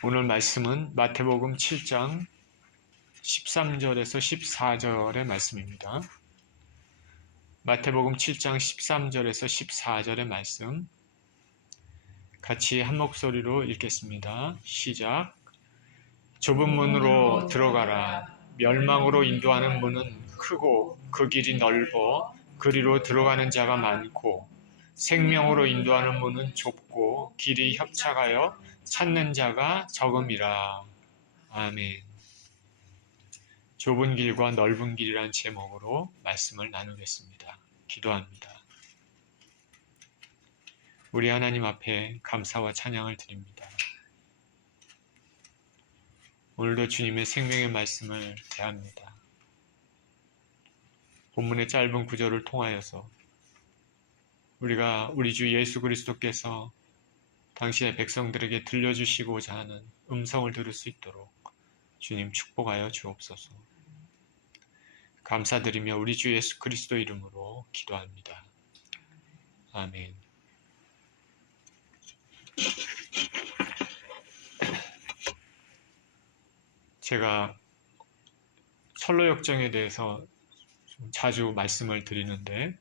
오늘 말씀은 마태복음 7장 13절에서 14절의 말씀입니다. 마태복음 7장 13절에서 14절의 말씀 같이 한 목소리로 읽겠습니다. 시작. 좁은 문으로 들어가라. 멸망으로 인도하는 문은 크고 그 길이 넓어 그리로 들어가는 자가 많고 생명으로 인도하는 문은 좁고 길이 협착하여 찾는 자가 적음이라. 아멘. 좁은 길과 넓은 길이란 제목으로 말씀을 나누겠습니다. 기도합니다. 우리 하나님 앞에 감사와 찬양을 드립니다. 오늘도 주님의 생명의 말씀을 대합니다. 본문의 짧은 구절을 통하여서 우리가 우리 주 예수 그리스도께서 당신의 백성들에게 들려주시고자 하는 음성을 들을 수 있도록 주님 축복하여 주옵소서. 감사드리며 우리 주 예수 그리스도 이름으로 기도합니다. 아멘. 제가 철로역정에 대해서 자주 말씀을 드리는데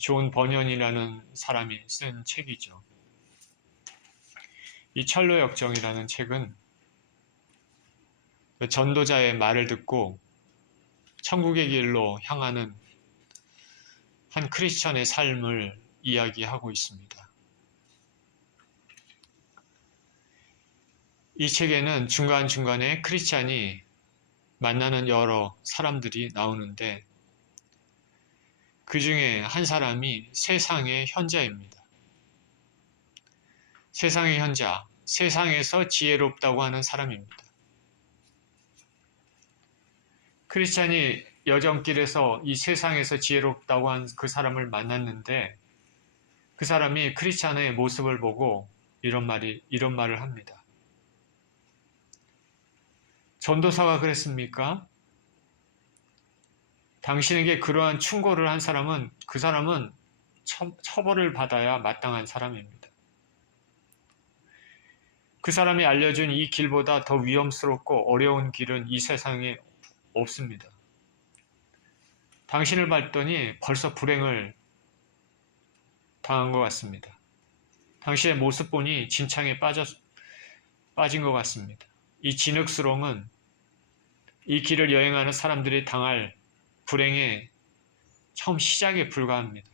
존 버년이라는 사람이 쓴 책이죠. 이 철로역정이라는 책은 전도자의 말을 듣고 천국의 길로 향하는 한 크리스천의 삶을 이야기하고 있습니다. 이 책에는 중간중간에 크리스찬이 만나는 여러 사람들이 나오는데 그 중에 한 사람이 세상의 현자입니다. 세상의 현자, 세상에서 지혜롭다고 하는 사람입니다. 크리스찬이 여정길에서 이 세상에서 지혜롭다고 한 그 사람을 만났는데 그 사람이 크리스찬의 모습을 보고 이런 말을 합니다. 전도사가 그랬습니까? 당신에게 그러한 충고를 한 사람은 그 사람은 처벌을 받아야 마땅한 사람입니다. 그 사람이 알려준 이 길보다 더 위험스럽고 어려운 길은 이 세상에 없습니다. 당신을 봤더니 벌써 불행을 당한 것 같습니다. 당신의 모습 보니 진창에 빠진 것 같습니다. 이 진흙수렁은 이 길을 여행하는 사람들이 당할 불행의 처음 시작에 불과합니다.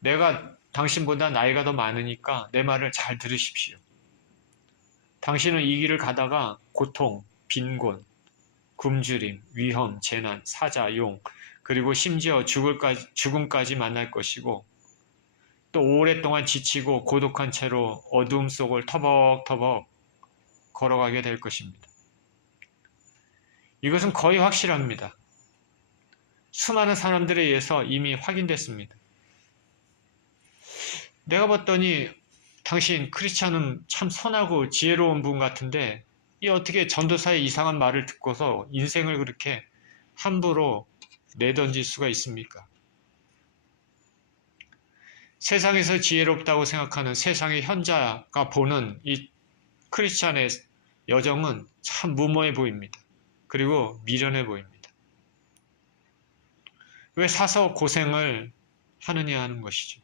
내가 당신보다 나이가 더 많으니까 내 말을 잘 들으십시오. 당신은 이 길을 가다가 고통, 빈곤, 굶주림, 위험, 재난, 사자, 용, 그리고 심지어 죽음까지 만날 것이고 또 오랫동안 지치고 고독한 채로 어두움 속을 터벅터벅 걸어가게 될 것입니다. 이것은 거의 확실합니다. 수많은 사람들에 의해서 이미 확인됐습니다. 내가 봤더니 당신 크리스찬은 참 선하고 지혜로운 분 같은데 이 어떻게 전도사의 이상한 말을 듣고서 인생을 그렇게 함부로 내던질 수가 있습니까? 세상에서 지혜롭다고 생각하는 세상의 현자가 보는 이 크리스찬의 여정은 참 무모해 보입니다. 그리고 미련해 보입니다. 왜 사서 고생을 하느냐 하는 것이죠.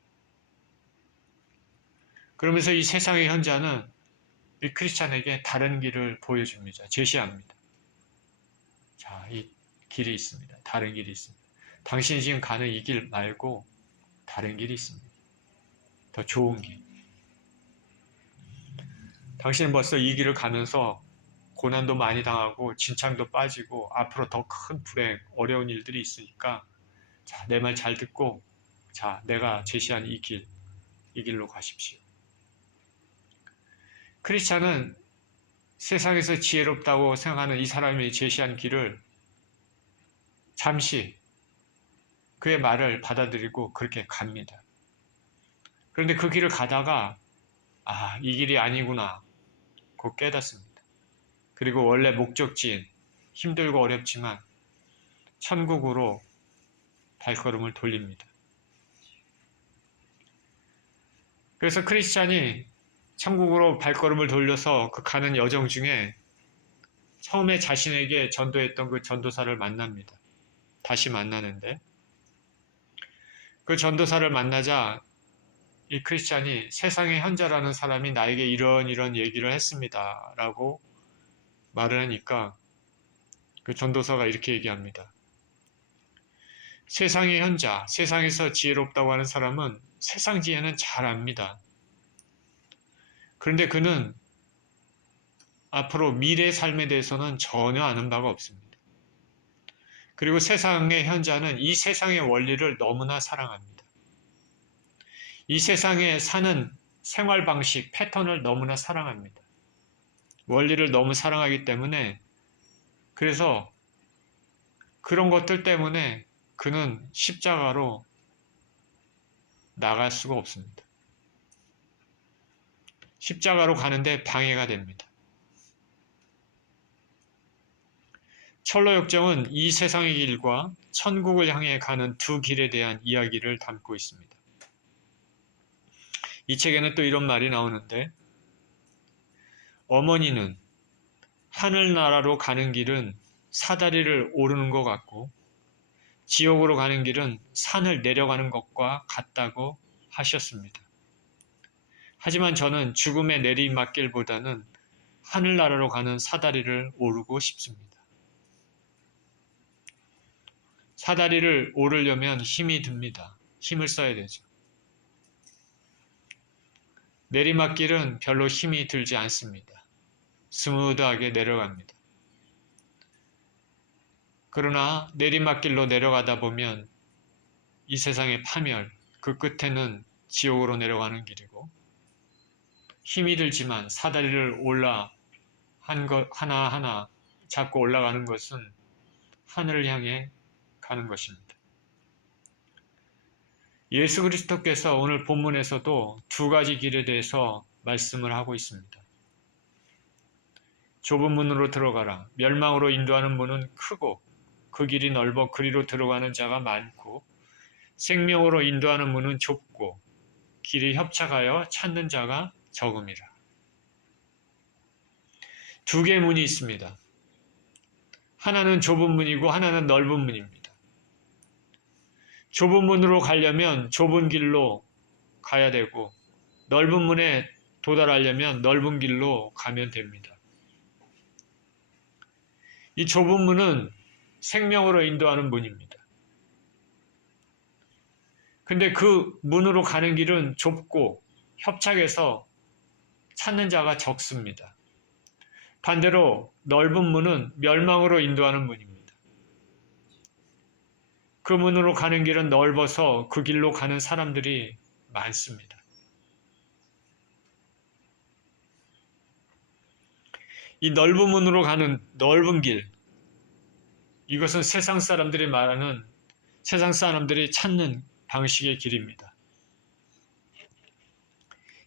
그러면서 이 세상의 현자는 이 크리스찬에게 다른 길을 보여줍니다. 제시합니다. 자, 이 길이 있습니다. 다른 길이 있습니다. 당신이 지금 가는 이 길 말고 다른 길이 있습니다. 더 좋은 길. 당신은 벌써 이 길을 가면서 고난도 많이 당하고 진창도 빠지고 앞으로 더 큰 불행, 어려운 일들이 있으니까 자, 내 말 잘 듣고 자, 내가 제시한 이 길로 가십시오. 크리스찬은 세상에서 지혜롭다고 생각하는 이 사람이 제시한 길을 잠시 그의 말을 받아들이고 그렇게 갑니다. 그런데 그 길을 가다가 이 길이 아니구나 곧 깨닫습니다. 그리고 원래 목적지인 힘들고 어렵지만 천국으로 발걸음을 돌립니다. 그래서 크리스찬이 천국으로 발걸음을 돌려서 그 가는 여정 중에 처음에 자신에게 전도했던 그 전도사를 만납니다. 다시 만나는데 그 전도사를 만나자 이 크리스찬이 세상의 현자라는 사람이 나에게 이런 얘기를 했습니다. 라고 말을 하니까 그 전도사가 이렇게 얘기합니다. 세상의 현자, 세상에서 지혜롭다고 하는 사람은 세상 지혜는 잘 압니다. 그런데 그는 앞으로 미래의 삶에 대해서는 전혀 아는 바가 없습니다. 그리고 세상의 현자는 이 세상의 원리를 너무나 사랑합니다. 이 세상에 사는 생활 방식, 패턴을 너무나 사랑합니다. 원리를 너무 사랑하기 때문에 그래서 그런 것들 때문에 그는 십자가로 나갈 수가 없습니다. 십자가로 가는데 방해가 됩니다. 철로역정은 이 세상의 길과 천국을 향해 가는 두 길에 대한 이야기를 담고 있습니다. 이 책에는 또 이런 말이 나오는데 어머니는 하늘나라로 가는 길은 사다리를 오르는 것 같고 지옥으로 가는 길은 산을 내려가는 것과 같다고 하셨습니다. 하지만 저는 죽음의 내리막길보다는 하늘나라로 가는 사다리를 오르고 싶습니다. 사다리를 오르려면 힘이 듭니다. 힘을 써야 되죠. 내리막길은 별로 힘이 들지 않습니다. 스무드하게 내려갑니다. 그러나 내리막길로 내려가다 보면 이 세상의 파멸, 그 끝에는 지옥으로 내려가는 길이고 힘이 들지만 사다리를 하나하나 잡고 올라가는 것은 하늘을 향해 가는 것입니다. 예수 그리스도께서 오늘 본문에서도 두 가지 길에 대해서 말씀을 하고 있습니다. 좁은 문으로 들어가라. 멸망으로 인도하는 문은 크고 그 길이 넓어 그리로 들어가는 자가 많고 생명으로 인도하는 문은 좁고 길이 협착하여 찾는 자가 적음이라. 두 개의 문이 있습니다. 하나는 좁은 문이고 하나는 넓은 문입니다. 좁은 문으로 가려면 좁은 길로 가야 되고 넓은 문에 도달하려면 넓은 길로 가면 됩니다. 이 좁은 문은 생명으로 인도하는 문입니다. 근데 그 문으로 가는 길은 좁고 협착해서 찾는 자가 적습니다. 반대로 넓은 문은 멸망으로 인도하는 문입니다. 그 문으로 가는 길은 넓어서 그 길로 가는 사람들이 많습니다. 이 넓은 문으로 가는 넓은 길, 이것은 세상 사람들이 말하는, 세상 사람들이 찾는 방식의 길입니다.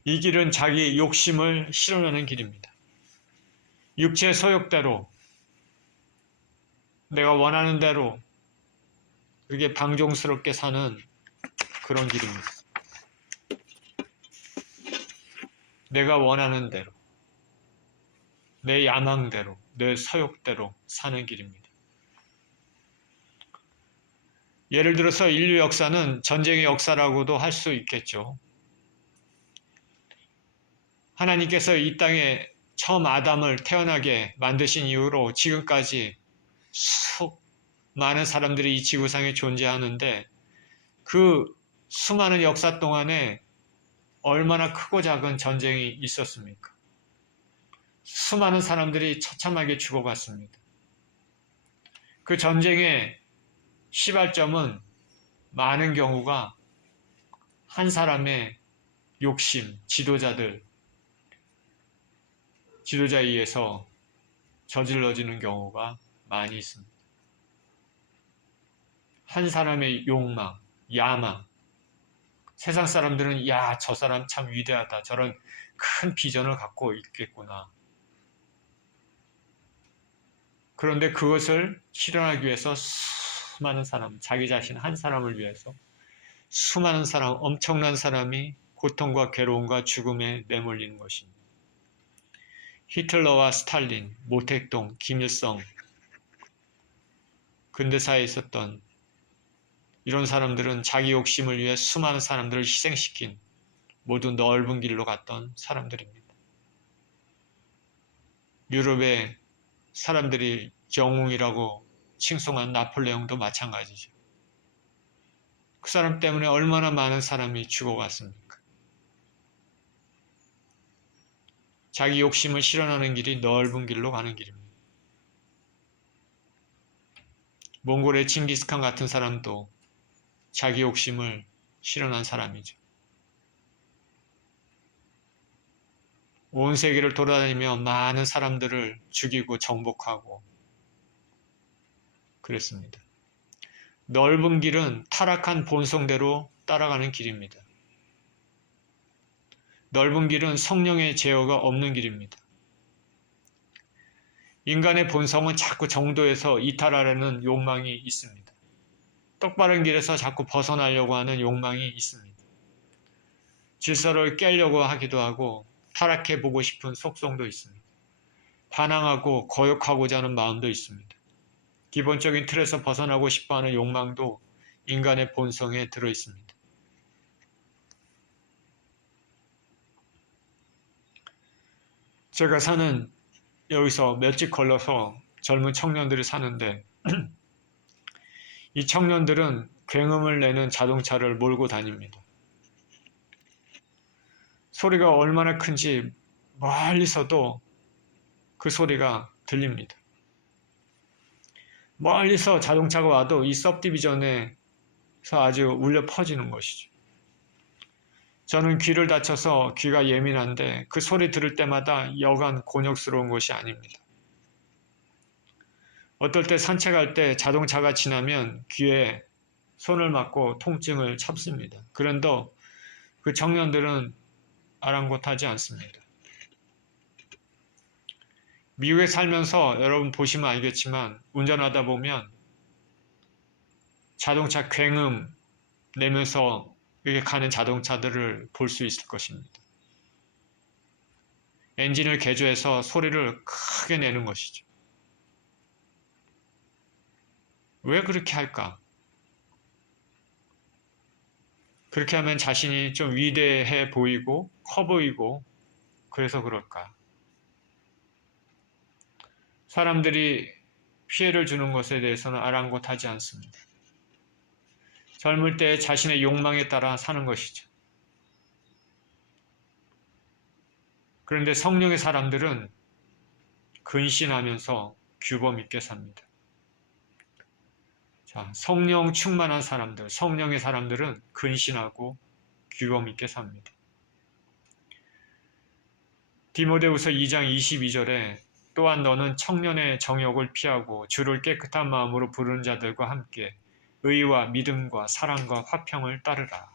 이 길은 자기 욕심을 실현하는 길입니다. 육체 소욕대로, 내가 원하는 대로 그렇게 방종스럽게 사는 그런 길입니다. 내가 원하는 대로, 내 야망대로, 내 소욕대로 사는 길입니다. 예를 들어서 인류 역사는 전쟁의 역사라고도 할 수 있겠죠. 하나님께서 이 땅에 처음 아담을 태어나게 만드신 이후로 지금까지 수많은 사람들이 이 지구상에 존재하는데 그 수많은 역사 동안에 얼마나 크고 작은 전쟁이 있었습니까? 수많은 사람들이 처참하게 죽어갔습니다. 그 전쟁의 시발점은 많은 경우가 한 사람의 욕심, 지도자에 의해서 저질러지는 경우가 많이 있습니다. 한 사람의 욕망, 야망. 세상 사람들은 야, 저 사람 참 위대하다. 저런 큰 비전을 갖고 있겠구나. 그런데 그것을 실현하기 위해서 수많은 사람, 자기 자신 한 사람을 위해서 수많은 사람, 엄청난 사람이 고통과 괴로움과 죽음에 내몰리는 것입니다. 히틀러와 스탈린, 모택동, 김일성, 근대사에 있었던 이런 사람들은 자기 욕심을 위해 수많은 사람들을 희생시킨 모두 넓은 길로 갔던 사람들입니다. 유럽의 사람들이 영웅이라고 칭송한 나폴레옹도 마찬가지죠. 그 사람 때문에 얼마나 많은 사람이 죽어갔습니까? 자기 욕심을 실현하는 길이 넓은 길로 가는 길입니다. 몽골의 칭기스칸 같은 사람도 자기 욕심을 실현한 사람이죠. 온 세계를 돌아다니며 많은 사람들을 죽이고 정복하고 그랬습니다. 넓은 길은 타락한 본성대로 따라가는 길입니다. 넓은 길은 성령의 제어가 없는 길입니다. 인간의 본성은 자꾸 정도에서 이탈하려는 욕망이 있습니다. 똑바른 길에서 자꾸 벗어나려고 하는 욕망이 있습니다. 질서를 깨려고 하기도 하고 타락해보고 싶은 속성도 있습니다. 반항하고 거역하고자 하는 마음도 있습니다. 기본적인 틀에서 벗어나고 싶어하는 욕망도 인간의 본성에 들어있습니다. 제가 사는 여기서 몇 집 걸러서 젊은 청년들이 사는데 이 청년들은 굉음을 내는 자동차를 몰고 다닙니다. 소리가 얼마나 큰지 멀리서도 그 소리가 들립니다. 멀리서 자동차가 와도 이 सब디비전에서 아주 울려 퍼지는 것이죠. 저는 귀를 다쳐서 귀가 예민한데 그 소리 들을 때마다 여간 곤욕스러운 것이 아닙니다. 어떨 때 산책할 때 자동차가 지나면 귀에 손을 맞고 통증을 참습니다. 그런데 그 청년들은 아랑곳하지 않습니다. 미국에 살면서 여러분 보시면 알겠지만 운전하다 보면 자동차 굉음 내면서 이렇게 가는 자동차들을 볼 수 있을 것입니다. 엔진을 개조해서 소리를 크게 내는 것이죠. 왜 그렇게 할까? 그렇게 하면 자신이 좀 위대해 보이고 커 보이고 그래서 그럴까? 사람들이 피해를 주는 것에 대해서는 아랑곳하지 않습니다. 젊을 때 자신의 욕망에 따라 사는 것이죠. 그런데 성령의 사람들은 근신하면서 규범 있게 삽니다. 자, 성령 충만한 사람들, 성령의 사람들은 근신하고 규범 있게 삽니다. 디모데후서 2장 22절에 또한 너는 청년의 정욕을 피하고 주를 깨끗한 마음으로 부르는 자들과 함께 의와 믿음과 사랑과 화평을 따르라.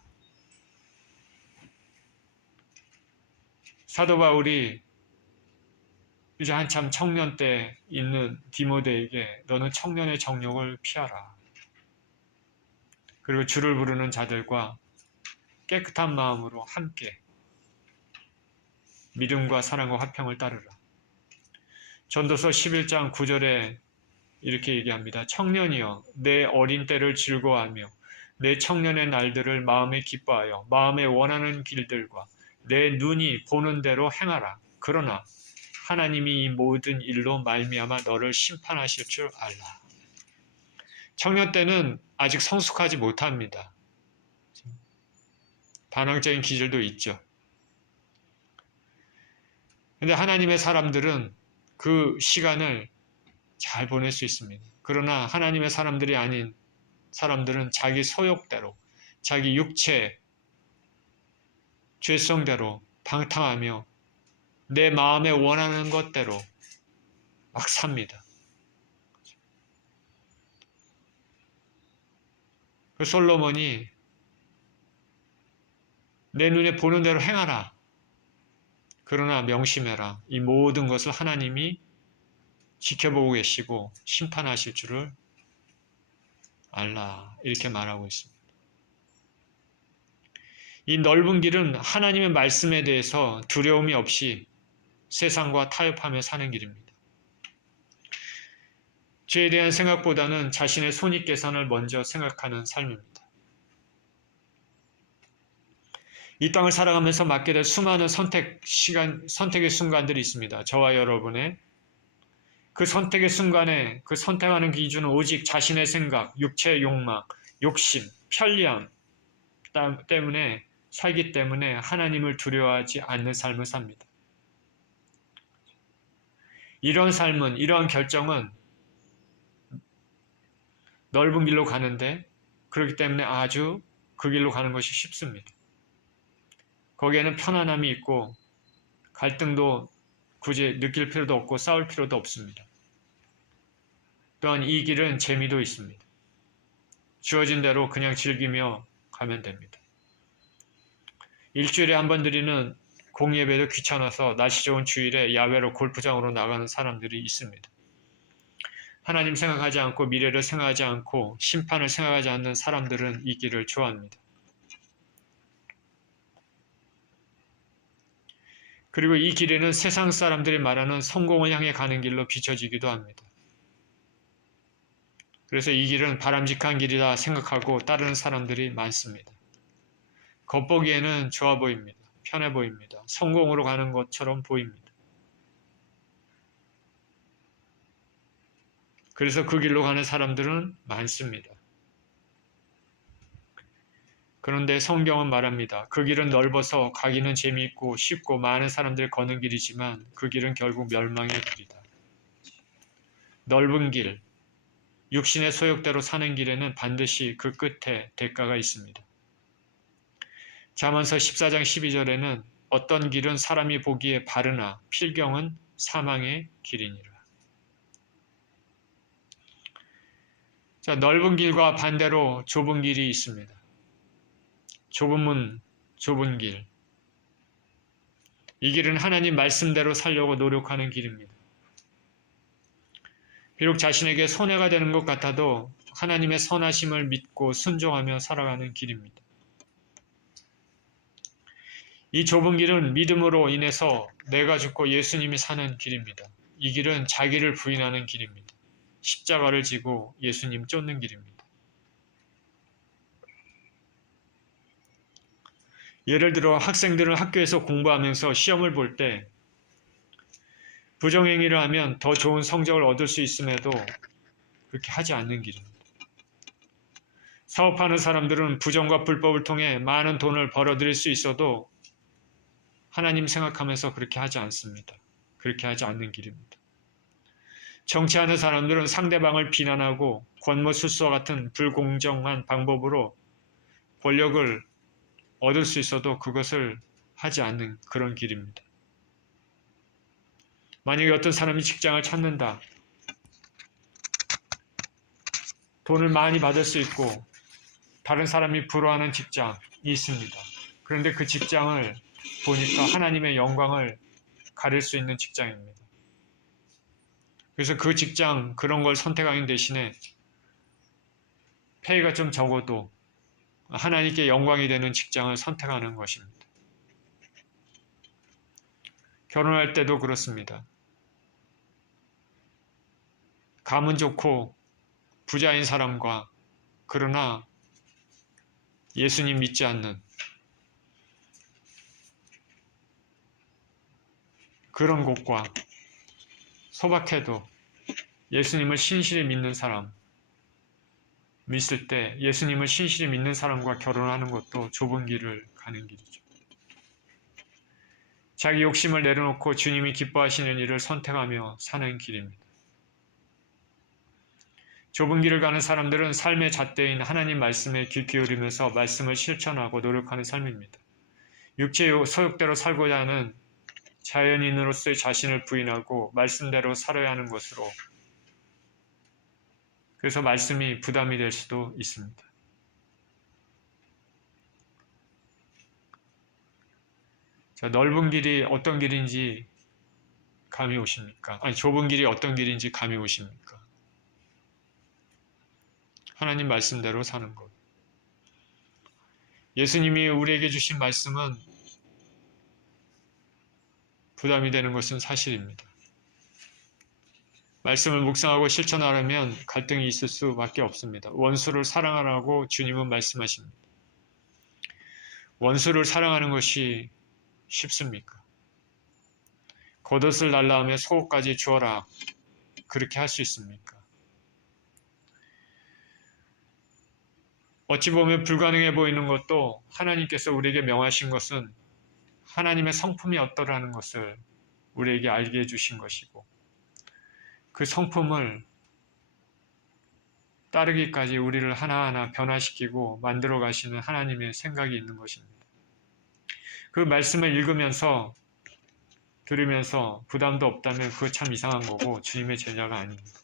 사도 바울이 이제 한참 청년 때 있는 디모데에게 너는 청년의 정욕을 피하라. 그리고 주를 부르는 자들과 깨끗한 마음으로 함께 믿음과 사랑과 화평을 따르라. 전도서 11장 9절에 이렇게 얘기합니다. 청년이여 내 어린 때를 즐거워하며 내 청년의 날들을 마음에 기뻐하여 마음에 원하는 길들과 내 눈이 보는 대로 행하라. 그러나 하나님이 이 모든 일로 말미암아 너를 심판하실 줄 알라. 청년 때는 아직 성숙하지 못합니다. 반항적인 기질도 있죠. 근데 하나님의 사람들은 그 시간을 잘 보낼 수 있습니다. 그러나 하나님의 사람들이 아닌 사람들은 자기 소욕대로, 자기 육체, 죄성대로 방탕하며 내 마음에 원하는 것대로 막 삽니다. 그 솔로몬이 내 눈에 보는 대로 행하라. 그러나 명심해라. 이 모든 것을 하나님이 지켜보고 계시고 심판하실 줄을 알라. 이렇게 말하고 있습니다. 이 넓은 길은 하나님의 말씀에 대해서 두려움이 없이 세상과 타협하며 사는 길입니다. 죄에 대한 생각보다는 자신의 손익계산을 먼저 생각하는 삶입니다. 이 땅을 살아가면서 맞게 될 수많은 선택의 순간들이 있습니다. 저와 여러분의 그 선택의 순간에 그 선택하는 기준은 오직 자신의 생각, 육체의 욕망, 욕심, 편리함 때문에 살기 때문에 하나님을 두려워하지 않는 삶을 삽니다. 이러한 결정은 넓은 길로 가는데 그렇기 때문에 아주 그 길로 가는 것이 쉽습니다. 거기에는 편안함이 있고 갈등도 굳이 느낄 필요도 없고 싸울 필요도 없습니다. 또한 이 길은 재미도 있습니다. 주어진 대로 그냥 즐기며 가면 됩니다. 일주일에 한 번 드리는 공예배도 귀찮아서 날씨 좋은 주일에 야외로 골프장으로 나가는 사람들이 있습니다. 하나님 생각하지 않고 미래를 생각하지 않고 심판을 생각하지 않는 사람들은 이 길을 좋아합니다. 그리고 이 길에는 세상 사람들이 말하는 성공을 향해 가는 길로 비춰지기도 합니다. 그래서 이 길은 바람직한 길이다 생각하고 따르는 사람들이 많습니다. 겉보기에는 좋아 보입니다. 편해 보입니다. 성공으로 가는 것처럼 보입니다. 그래서 그 길로 가는 사람들은 많습니다. 그런데 성경은 말합니다. 그 길은 넓어서 가기는 재미있고 쉽고 많은 사람들이 걷는 길이지만 그 길은 결국 멸망의 길이다. 넓은 길, 육신의 소욕대로 사는 길에는 반드시 그 끝에 대가가 있습니다. 잠언서 14장 12절에는 어떤 길은 사람이 보기에 바르나 필경은 사망의 길이니라. 자, 넓은 길과 반대로 좁은 길이 있습니다. 좁은 문, 좁은 길. 이 길은 하나님 말씀대로 살려고 노력하는 길입니다. 비록 자신에게 손해가 되는 것 같아도 하나님의 선하심을 믿고 순종하며 살아가는 길입니다. 이 좁은 길은 믿음으로 인해서 내가 죽고 예수님이 사는 길입니다. 이 길은 자기를 부인하는 길입니다. 십자가를 지고 예수님 쫓는 길입니다. 예를 들어 학생들은 학교에서 공부하면서 시험을 볼 때 부정행위를 하면 더 좋은 성적을 얻을 수 있음에도 그렇게 하지 않는 길입니다. 사업하는 사람들은 부정과 불법을 통해 많은 돈을 벌어들일 수 있어도 하나님 생각하면서 그렇게 하지 않습니다. 그렇게 하지 않는 길입니다. 정치하는 사람들은 상대방을 비난하고 권모술수와 같은 불공정한 방법으로 권력을 얻을 수 있어도 그것을 하지 않는 그런 길입니다. 만약에 어떤 사람이 직장을 찾는다. 돈을 많이 받을 수 있고 다른 사람이 부러워하는 직장이 있습니다. 그런데 그 직장을 보니까 하나님의 영광을 가릴 수 있는 직장입니다. 그래서 그 직장 그런 걸 선택하는 대신에 페이가 좀 적어도 하나님께 영광이 되는 직장을 선택하는 것입니다. 결혼할 때도 그렇습니다. 가문 좋고 부자인 사람과 그러나 예수님 믿지 않는 그런 곳과 소박해도 예수님을 신실히 믿는 사람 믿을 때 예수님을 신실히 믿는 사람과 결혼하는 것도 좁은 길을 가는 길이죠. 자기 욕심을 내려놓고 주님이 기뻐하시는 일을 선택하며 사는 길입니다. 좁은 길을 가는 사람들은 삶의 잣대인 하나님 말씀에 귀 기울이면서 말씀을 실천하고 노력하는 삶입니다. 육체의 소욕대로 살고자 하는 자연인으로서의 자신을 부인하고 말씀대로 살아야 하는 것으로 그래서 말씀이 부담이 될 수도 있습니다. 자, 넓은 길이 어떤 길인지 감이 오십니까? 아니, 좁은 길이 어떤 길인지 감이 오십니까? 하나님 말씀대로 사는 것. 예수님이 우리에게 주신 말씀은 부담이 되는 것은 사실입니다. 말씀을 묵상하고 실천하려면 갈등이 있을 수밖에 없습니다. 원수를 사랑하라고 주님은 말씀하십니다. 원수를 사랑하는 것이 쉽습니까? 겉옷을 달라하며 속옷까지 주어라. 그렇게 할 수 있습니까? 어찌 보면 불가능해 보이는 것도 하나님께서 우리에게 명하신 것은 하나님의 성품이 어떠라는 것을 우리에게 알게 해주신 것이고 그 성품을 따르기까지 우리를 하나하나 변화시키고 만들어 가시는 하나님의 생각이 있는 것입니다. 그 말씀을 읽으면서 들으면서 부담도 없다면 그거 참 이상한 거고 주님의 제자가 아닙니다.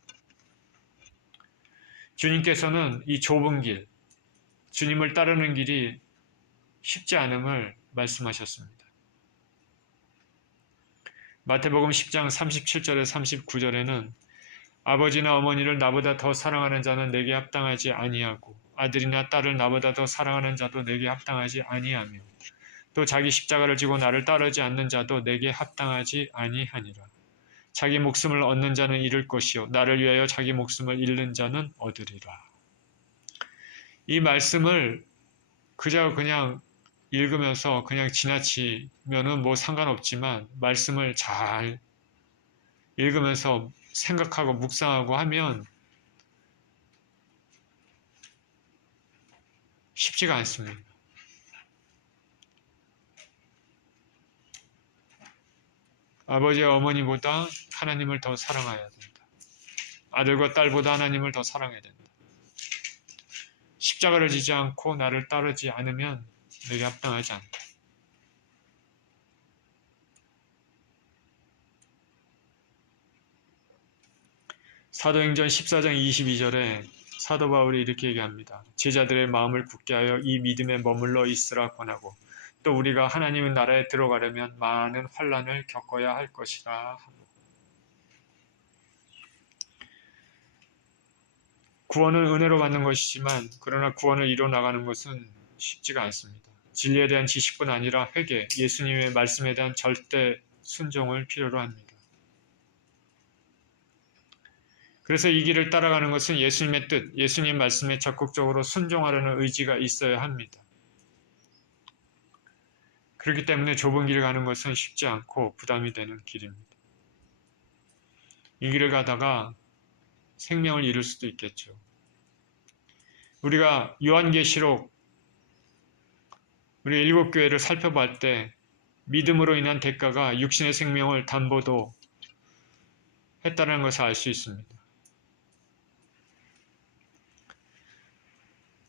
주님께서는 이 좁은 길, 주님을 따르는 길이 쉽지 않음을 말씀하셨습니다. 마태복음 10장 37절에 39절에는 아버지나 어머니를 나보다 더 사랑하는 자는 내게 합당하지 아니하고 아들이나 딸을 나보다 더 사랑하는 자도 내게 합당하지 아니하며 또 자기 십자가를 지고 나를 따르지 않는 자도 내게 합당하지 아니하니라. 자기 목숨을 얻는 자는 잃을 것이요 나를 위하여 자기 목숨을 잃는 자는 얻으리라. 이 말씀을 그저 그냥 읽으면서 그냥 지나치면은 뭐 상관없지만 말씀을 잘 읽으면서 생각하고 묵상하고 하면 쉽지가 않습니다. 아버지와 어머니보다 하나님을 더 사랑해야 된다. 아들과 딸보다 하나님을 더 사랑해야 된다. 십자가를 지지 않고 나를 따르지 않으면 내게 합당하지 않다. 사도행전 14장 22절에 사도 바울이 이렇게 얘기합니다. 제자들의 마음을 굳게 하여 이 믿음에 머물러 있으라 권하고 또 우리가 하나님의 나라에 들어가려면 많은 환난을 겪어야 할 것이라 하고. 구원은 은혜로 받는 것이지만 그러나 구원을 이뤄나가는 것은 쉽지가 않습니다. 진리에 대한 지식뿐 아니라 회개, 예수님의 말씀에 대한 절대 순종을 필요로 합니다. 그래서 이 길을 따라가는 것은 예수님의 뜻, 예수님 말씀에 적극적으로 순종하려는 의지가 있어야 합니다. 그렇기 때문에 좁은 길을 가는 것은 쉽지 않고 부담이 되는 길입니다. 이 길을 가다가 생명을 잃을 수도 있겠죠. 우리가 요한계시록 우리 7교회를 살펴볼 때 믿음으로 인한 대가가 육신의 생명을 담보도 했다는 것을 알 수 있습니다.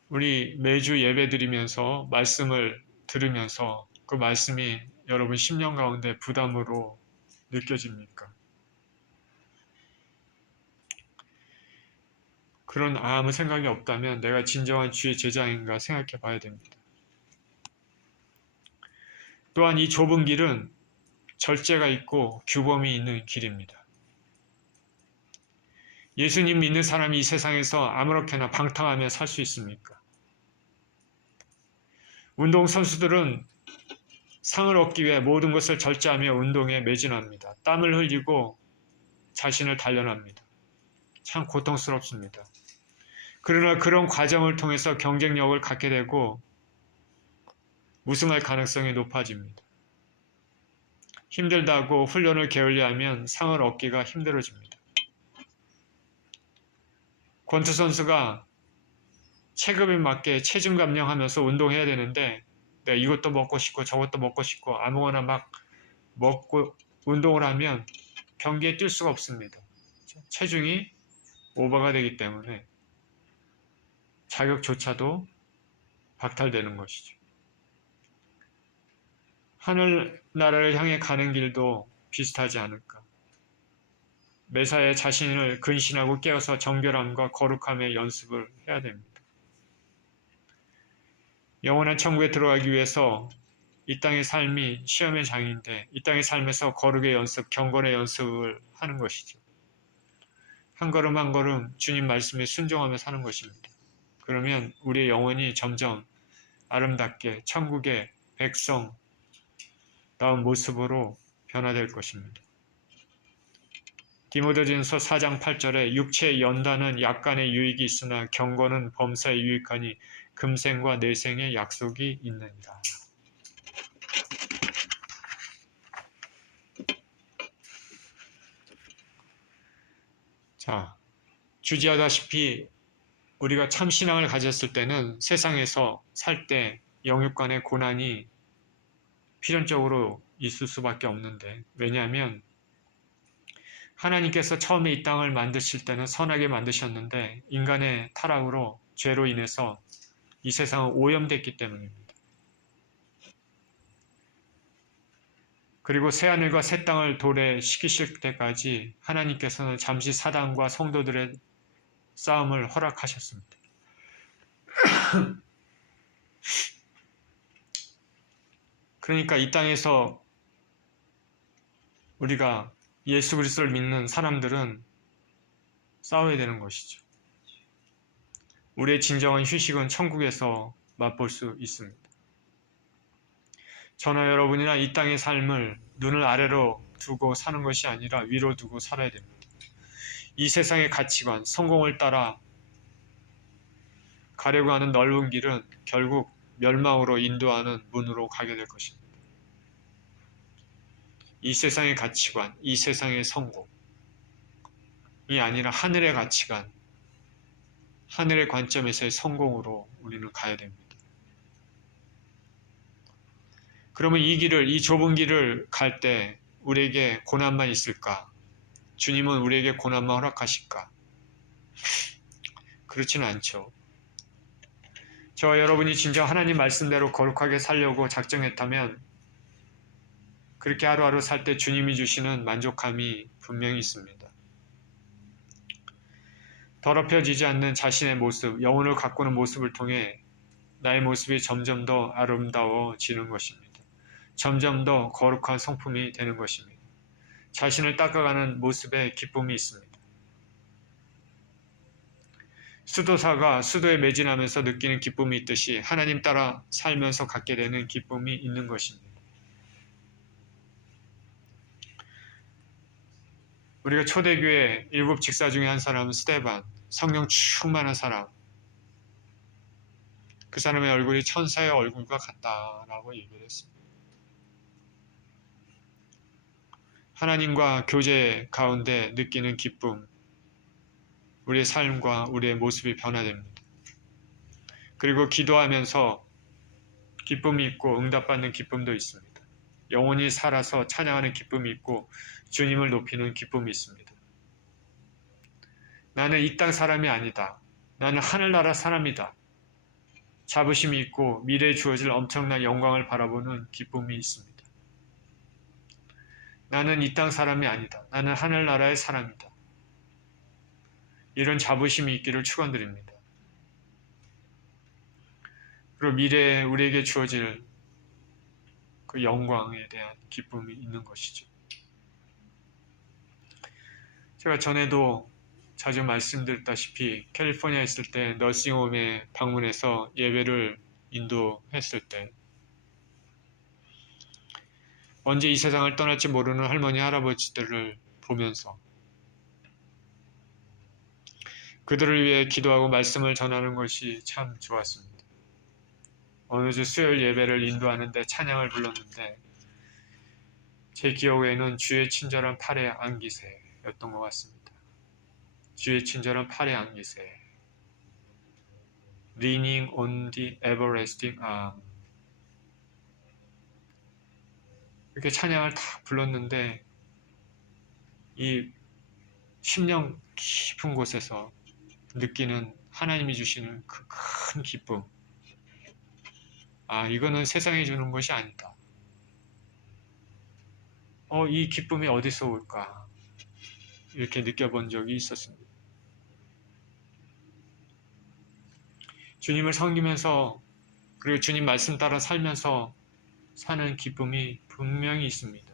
우리 매주 예배 드리면서 말씀을 들으면서 그 말씀이 여러분 심령 가운데 부담으로 느껴집니까? 그런 아무 생각이 없다면 내가 진정한 주의 제자인가 생각해 봐야 됩니다. 또한 이 좁은 길은 절제가 있고 규범이 있는 길입니다. 예수님 믿는 사람이 이 세상에서 아무렇게나 방탕하며 살 수 있습니까? 운동선수들은 상을 얻기 위해 모든 것을 절제하며 운동에 매진합니다. 땀을 흘리고 자신을 단련합니다. 참 고통스럽습니다. 그러나 그런 과정을 통해서 경쟁력을 갖게 되고 우승할 가능성이 높아집니다. 힘들다고 훈련을 게을리하면 상을 얻기가 힘들어집니다. 권투 선수가 체급에 맞게 체중 감량하면서 운동해야 되는데 내가 이것도 먹고 싶고 저것도 먹고 싶고 아무거나 막 먹고 운동을 하면 경기에 뛸 수가 없습니다. 체중이 오버가 되기 때문에 자격조차도 박탈되는 것이죠. 하늘나라를 향해 가는 길도 비슷하지 않을까. 매사에 자신을 근신하고 깨어서 정결함과 거룩함의 연습을 해야 됩니다. 영원한 천국에 들어가기 위해서 이 땅의 삶이 시험의 장인데 이 땅의 삶에서 거룩의 연습, 경건의 연습을 하는 것이죠. 한 걸음 한 걸음 주님 말씀에 순종하며 사는 것입니다. 그러면 우리의 영혼이 점점 아름답게 천국의 백성다운 모습으로 변화될 것입니다. 디모데전서 4장 8절에 육체의 연단은 약간의 유익이 있으나 경건은 범사에 유익하니 금생과 내생의 약속이 있느니라. 자, 주지하다시피 우리가 참 신앙을 가졌을 때는 세상에서 살 때 영육간의 고난이 필연적으로 있을 수밖에 없는데, 왜냐하면 하나님께서 처음에 이 땅을 만드실 때는 선하게 만드셨는데 인간의 타락으로 죄로 인해서 이 세상은 오염됐기 때문입니다. 그리고 새하늘과 새 땅을 도래시키실 때까지 하나님께서는 잠시 사단과 성도들의 싸움을 허락하셨습니다. 그러니까 이 땅에서 우리가 예수 그리스도를 믿는 사람들은 싸워야 되는 것이죠. 우리의 진정한 휴식은 천국에서 맛볼 수 있습니다. 저나 여러분이나 이 땅의 삶을 눈을 아래로 두고 사는 것이 아니라 위로 두고 살아야 됩니다. 이 세상의 가치관, 성공을 따라 가려고 하는 넓은 길은 결국 멸망으로 인도하는 문으로 가게 될 것입니다. 이 세상의 가치관, 이 세상의 성공이 아니라 하늘의 가치관, 하늘의 관점에서의 성공으로 우리는 가야 됩니다. 그러면 이 길을, 이 좁은 길을 갈 때 우리에게 고난만 있을까? 주님은 우리에게 고난만 허락하실까? 그렇지는 않죠. 저와 여러분이 진정 하나님 말씀대로 거룩하게 살려고 작정했다면 그렇게 하루하루 살 때 주님이 주시는 만족함이 분명히 있습니다. 더럽혀지지 않는 자신의 모습, 영혼을 가꾸는 모습을 통해 나의 모습이 점점 더 아름다워지는 것입니다. 점점 더 거룩한 성품이 되는 것입니다. 자신을 닦아가는 모습에 기쁨이 있습니다. 수도사가 수도에 매진하면서 느끼는 기쁨이 있듯이 하나님 따라 살면서 갖게 되는 기쁨이 있는 것입니다. 우리가 초대교회 7 직사 중에 한 사람은 스데반, 성령 충만한 사람. 그 사람의 얼굴이 천사의 얼굴과 같다라고 얘기를 했습니다. 하나님과 교제 가운데 느끼는 기쁨, 우리의 삶과 우리의 모습이 변화됩니다. 그리고 기도하면서 기쁨이 있고 응답받는 기쁨도 있습니다. 영혼이 살아서 찬양하는 기쁨이 있고 주님을 높이는 기쁨이 있습니다. 나는 이 땅 사람이 아니다. 나는 하늘나라 사람이다. 자부심이 있고 미래에 주어질 엄청난 영광을 바라보는 기쁨이 있습니다. 나는 이 땅 사람이 아니다. 나는 하늘나라의 사람이다. 이런 자부심이 있기를 축원드립니다. 그리고 미래에 우리에게 주어질 그 영광에 대한 기쁨이 있는 것이죠. 제가 전에도 자주 말씀드렸다시피 캘리포니아에 있을 때 너싱홈에 방문해서 예배를 인도했을 때 언제 이 세상을 떠날지 모르는 할머니 할아버지들을 보면서 그들을 위해 기도하고 말씀을 전하는 것이 참 좋았습니다. 어느 주 수요일 예배를 인도하는데 찬양을 불렀는데 제 기억에는 주의 친절한 팔에 안기세였던 것 같습니다. 주의 친절한 팔에 안기세, Leaning on the everlasting arm. 이렇게 찬양을 다 불렀는데 이 심령 깊은 곳에서 느끼는 하나님이 주시는 그 큰 기쁨, 이거는 세상이 주는 것이 아니다. 이 기쁨이 어디서 올까? 이렇게 느껴본 적이 있었습니다. 주님을 섬기면서 그리고 주님 말씀 따라 살면서 사는 기쁨이 분명히 있습니다.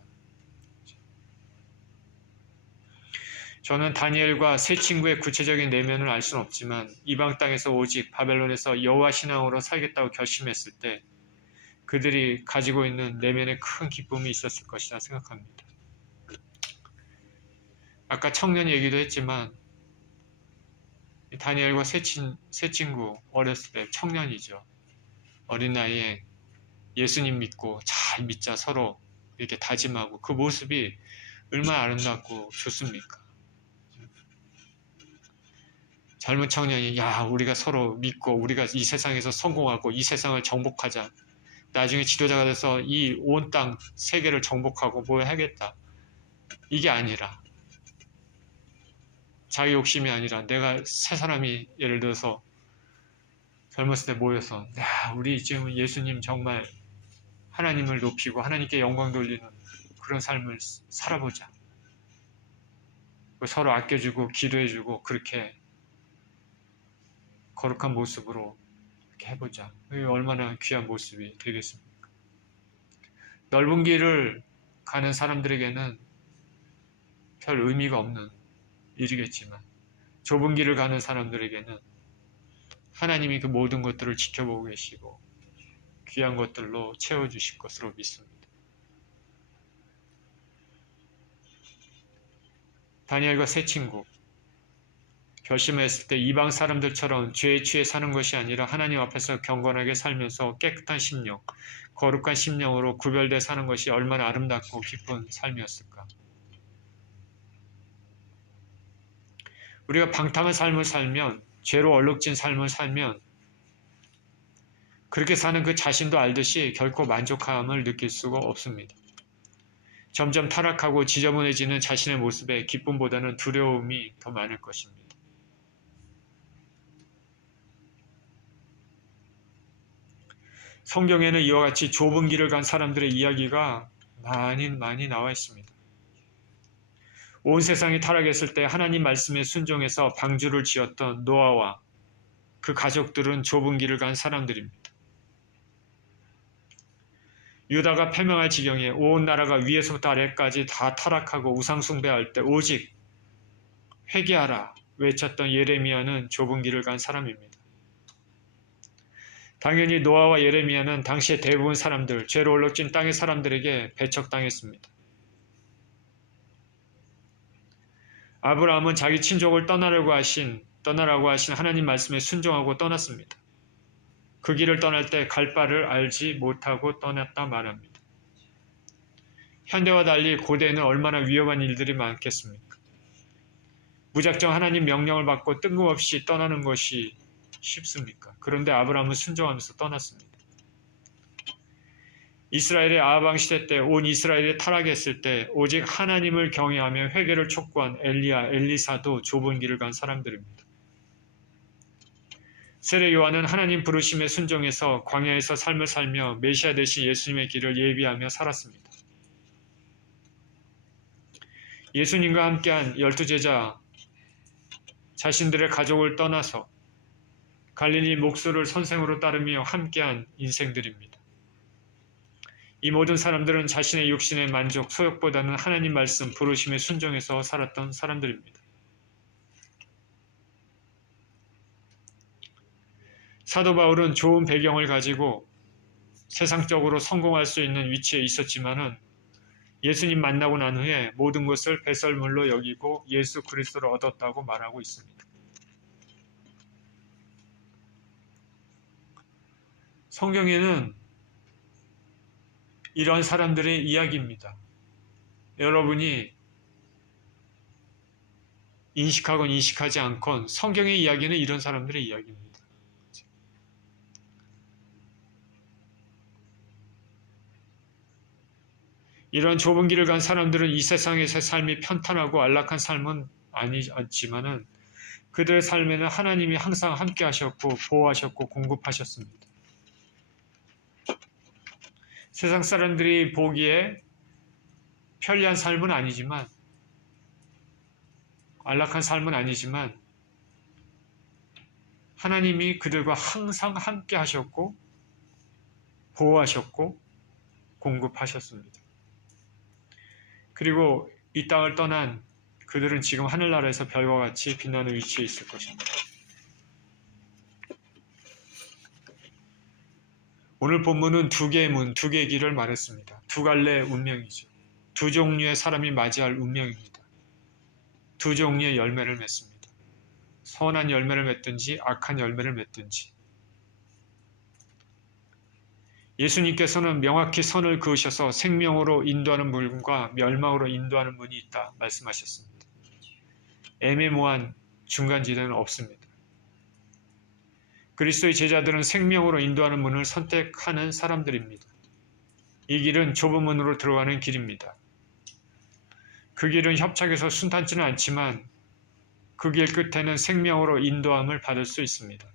저는 다니엘과 세 친구의 구체적인 내면을 알 수는 없지만 이방 땅에서 오직 바벨론에서 여호와 신앙으로 살겠다고 결심했을 때 그들이 가지고 있는 내면에 큰 기쁨이 있었을 것이라 생각합니다. 아까 청년 얘기도 했지만 다니엘과 세 친구 어렸을 때 청년이죠. 어린 나이에 예수님 믿고 잘 믿자 서로 이렇게 다짐하고 그 모습이 얼마나 아름답고 좋습니까? 젊은 청년이 야 우리가 서로 믿고 우리가 이 세상에서 성공하고 이 세상을 정복하자. 나중에 지도자가 돼서 이 온 땅 세계를 정복하고 뭐 하겠다. 이게 아니라 자기 욕심이 아니라 내가 세 사람이 예를 들어서 젊었을 때 모여서 야 우리 지금 예수님 정말 하나님을 높이고 하나님께 영광 돌리는 그런 삶을 살아보자. 서로 아껴주고 기도해주고 그렇게 거룩한 모습으로 이렇게 해보자. 얼마나 귀한 모습이 되겠습니까? 넓은 길을 가는 사람들에게는 별 의미가 없는 일이겠지만 좁은 길을 가는 사람들에게는 하나님이 그 모든 것들을 지켜보고 계시고 귀한 것들로 채워주실 것으로 믿습니다. 다니엘과 세 친구 결심했을 때 이방 사람들처럼 죄에 취해 사는 것이 아니라 하나님 앞에서 경건하게 살면서 깨끗한 심령, 거룩한 심령으로 구별돼 사는 것이 얼마나 아름답고 기쁜 삶이었을까. 우리가 방탕한 삶을 살면, 죄로 얼룩진 삶을 살면 그렇게 사는 그 자신도 알듯이 결코 만족함을 느낄 수가 없습니다. 점점 타락하고 지저분해지는 자신의 모습에 기쁨보다는 두려움이 더 많을 것입니다. 성경에는 이와 같이 좁은 길을 간 사람들의 이야기가 많이 나와 있습니다. 온 세상이 타락했을 때 하나님 말씀에 순종해서 방주를 지었던 노아와 그 가족들은 좁은 길을 간 사람들입니다. 유다가 패망할 지경에 온 나라가 위에서부터 아래까지 다 타락하고 우상 숭배할 때 오직 회개하라 외쳤던 예레미야는 좁은 길을 간 사람입니다. 당연히 노아와 예레미야는 당시의 대부분 사람들, 죄로 얼룩진 땅의 사람들에게 배척당했습니다. 아브라함은 자기 친족을 떠나라고 하신 하나님 말씀에 순종하고 떠났습니다. 그 길을 떠날 때 갈 바를 알지 못하고 떠났다 말합니다. 현대와 달리 고대에는 얼마나 위험한 일들이 많겠습니까? 무작정 하나님 명령을 받고 뜬금없이 떠나는 것이 쉽습니까? 그런데 아브라함은 순종하면서 떠났습니다. 이스라엘의 아방 시대 때 온 이스라엘이 타락했을 때 오직 하나님을 경외하며 회개를 촉구한 엘리야, 엘리사도 좁은 길을 간 사람들입니다. 세례 요한은 하나님 부르심에 순종해서 광야에서 삶을 살며 메시아 되신 예수님의 길을 예비하며 살았습니다. 예수님과 함께한 12제자 자신들의 가족을 떠나서 갈릴리 목수를 선생으로 따르며 함께한 인생들입니다. 이 모든 사람들은 자신의 육신의 만족, 소욕보다는 하나님 말씀, 부르심에 순종해서 살았던 사람들입니다. 사도 바울은 좋은 배경을 가지고 세상적으로 성공할 수 있는 위치에 있었지만은 예수님 만나고 난 후에 모든 것을 배설물로 여기고 예수 그리스도를 얻었다고 말하고 있습니다. 성경에는 이런 사람들의 이야기입니다. 여러분이 인식하건 인식하지 않건 성경의 이야기는 이런 사람들의 이야기입니다. 이런 좁은 길을 간 사람들은 이 세상에서의 삶이 편탄하고 안락한 삶은 아니지만은 그들의 삶에는 하나님이 항상 함께 하셨고 보호하셨고 공급하셨습니다. 세상 사람들이 보기에 편리한 삶은 아니지만 안락한 삶은 아니지만 하나님이 그들과 항상 함께 하셨고 보호하셨고 공급하셨습니다. 그리고 이 땅을 떠난 그들은 지금 하늘나라에서 별과 같이 빛나는 위치에 있을 것입니다. 오늘 본문은 두 개의 문, 두 개의 길을 말했습니다. 두 갈래의 운명이죠. 두 종류의 사람이 맞이할 운명입니다. 두 종류의 열매를 맺습니다. 선한 열매를 맺든지 악한 열매를 맺든지. 예수님께서는 명확히 선을 그으셔서 생명으로 인도하는 문과 멸망으로 인도하는 문이 있다 말씀하셨습니다. 애매모호한 중간지대는 없습니다. 그리스도의 제자들은 생명으로 인도하는 문을 선택하는 사람들입니다. 이 길은 좁은 문으로 들어가는 길입니다. 그 길은 협착해서 순탄치는 않지만 그 길 끝에는 생명으로 인도함을 받을 수 있습니다.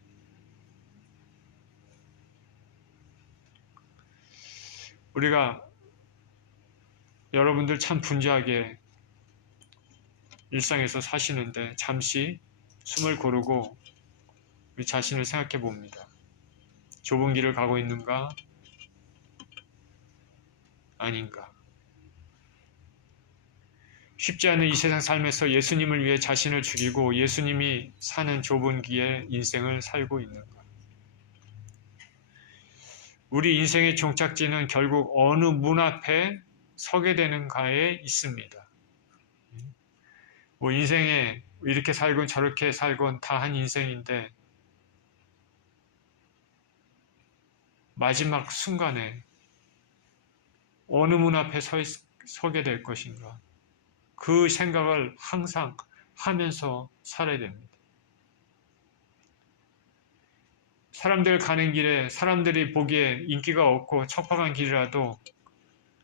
우리가 여러분들 참 분주하게 일상에서 사시는데 잠시 숨을 고르고 우리 자신을 생각해 봅니다. 좁은 길을 가고 있는가? 아닌가? 쉽지 않은 이 세상 삶에서 예수님을 위해 자신을 죽이고 예수님이 사는 좁은 길의 인생을 살고 있는가? 우리 인생의 종착지는 결국 어느 문 앞에 서게 되는가에 있습니다. 뭐 인생에 이렇게 살건 저렇게 살건 다 한 인생인데 마지막 순간에 어느 문 앞에 서게 될 것인가? 그 생각을 항상 하면서 살아야 됩니다. 사람들 가는 길에 사람들이 보기에 인기가 없고 척박한 길이라도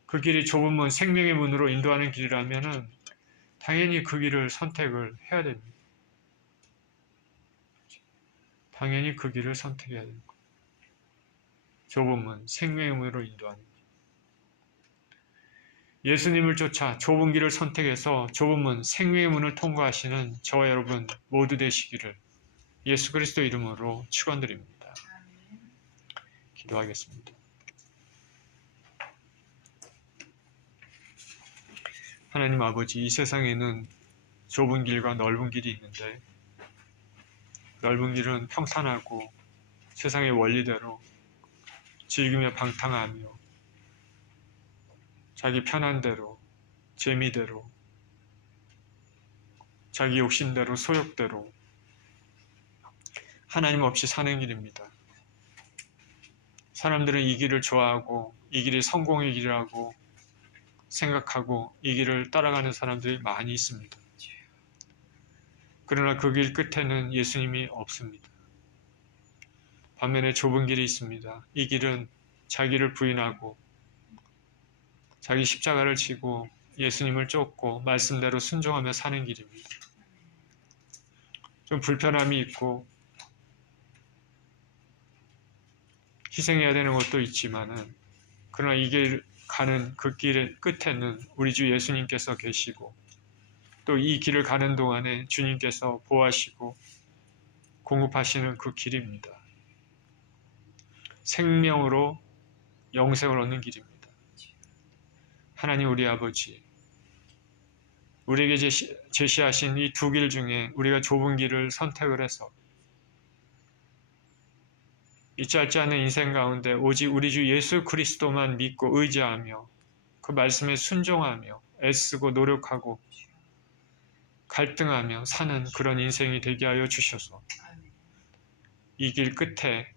그 길이 좁은 문, 생명의 문으로 인도하는 길이라면은 당연히 그 길을 선택을 해야 됩니다. 당연히 그 길을 선택해야 됩니다. 좁은 문, 생명의 문으로 인도하는 길. 예수님을 쫓아 좁은 길을 선택해서 좁은 문, 생명의 문을 통과하시는 저와 여러분 모두 되시기를 예수 그리스도 이름으로 축원드립니다. 기도하겠습니다. 하나님 아버지, 이 세상에는 좁은 길과 넓은 길이 있는데 넓은 길은 평탄하고 세상의 원리대로 즐기며 방탕하며 자기 편한 대로, 재미대로, 자기 욕심대로, 소욕대로 하나님 없이 사는 길입니다. 사람들은 이 길을 좋아하고 이 길이 성공의 길이라고 생각하고 이 길을 따라가는 사람들이 많이 있습니다. 그러나 그 길 끝에는 예수님이 없습니다. 반면에 좁은 길이 있습니다. 이 길은 자기를 부인하고 자기 십자가를 지고 예수님을 쫓고 말씀대로 순종하며 사는 길입니다. 좀 불편함이 있고 희생해야 되는 것도 있지만은 그러나 이 길 가는 그 길의 끝에는 우리 주 예수님께서 계시고 또 이 길을 가는 동안에 주님께서 보호하시고 공급하시는 그 길입니다. 생명으로 영생을 얻는 길입니다. 하나님 우리 아버지, 우리에게 제시하신 이 두 길 중에 우리가 좁은 길을 선택을 해서 이 짧지 않은 인생 가운데 오직 우리 주 예수 그리스도만 믿고 의지하며 그 말씀에 순종하며 애쓰고 노력하고 갈등하며 사는 그런 인생이 되게 하여 주셔서 이 길 끝에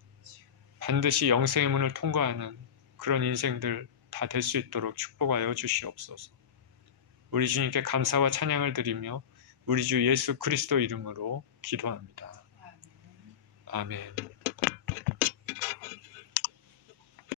반드시 영생의 문을 통과하는 그런 인생들 다 될 수 있도록 축복하여 주시옵소서. 우리 주님께 감사와 찬양을 드리며 우리 주 예수 그리스도 이름으로 기도합니다. 아멘.